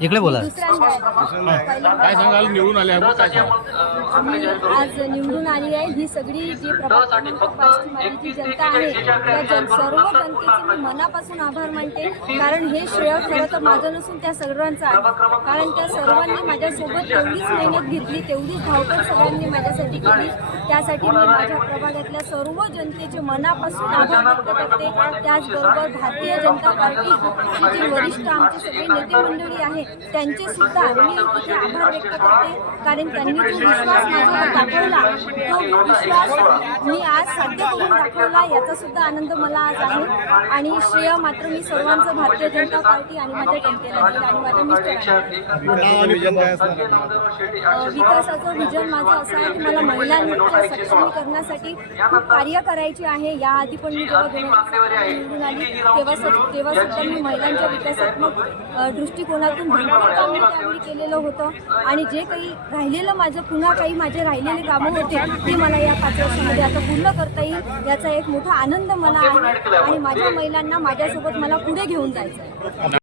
इकडे बोला. काय सांगाल निवडून आले आज निवडून आली आहे ही सगळी जी माझी जनता आहे त्या सर्व जनतेचे मी मनापासून आभार मानते. कारण हे श्रेय खरं तर माझं नसून त्या सर्वांचं आहे. कारण त्या सर्वांनी माझ्यासोबत तेवढीच मेहनत घेतली, तेवढीच धावपळ सगळ्यांनी माझ्यासाठी केली. त्यासाठी मी माझ्या प्रभागातल्या सर्व जनतेचे मनापासून आभार व्यक्त करते. त्याचबरोबर भारतीय जनता पार्टीची जी वरिष्ठ आमचे सगळे नेते मंडळी आहे त्यांचे सुद्धा मी इथे आभार व्यक्त करते. कारण त्यांनी जो विश्वास माझ्यावर दाखवला तो विश्वास मी आज साध्य करून दाखवला याचा सुद्धा आनंद मला आज आहे. आणि श्रेय मात्र मी सर्वांचं भारतीय जनता पार्टी आणि माझ्या जनतेला दिलं आणि माझ्या विकासाचं विजन माझं असं आहे की मला महिलांच्या सक्षमीकरणासाठी खूप कार्य करायचे आहे. याआधी पण मी जेव्हा निवडून आली तेव्हा सुद्धा मी महिलांच्या विकासात्मक दृष्टिकोनातून भरपूर कामे त्यावेळी केलेलं होतं. आणि जे काही राहिलेलं माझं पुन्हा काही माझे राहिलेले कामं होते ते मला या 5 वर्षामध्ये आता पूर्ण करता येईल याचा एक मोठा आनंद मला आहे. आणि माझ्या महिलांना माझ्यासोबत मला पुढे घेऊन जायचं आहे.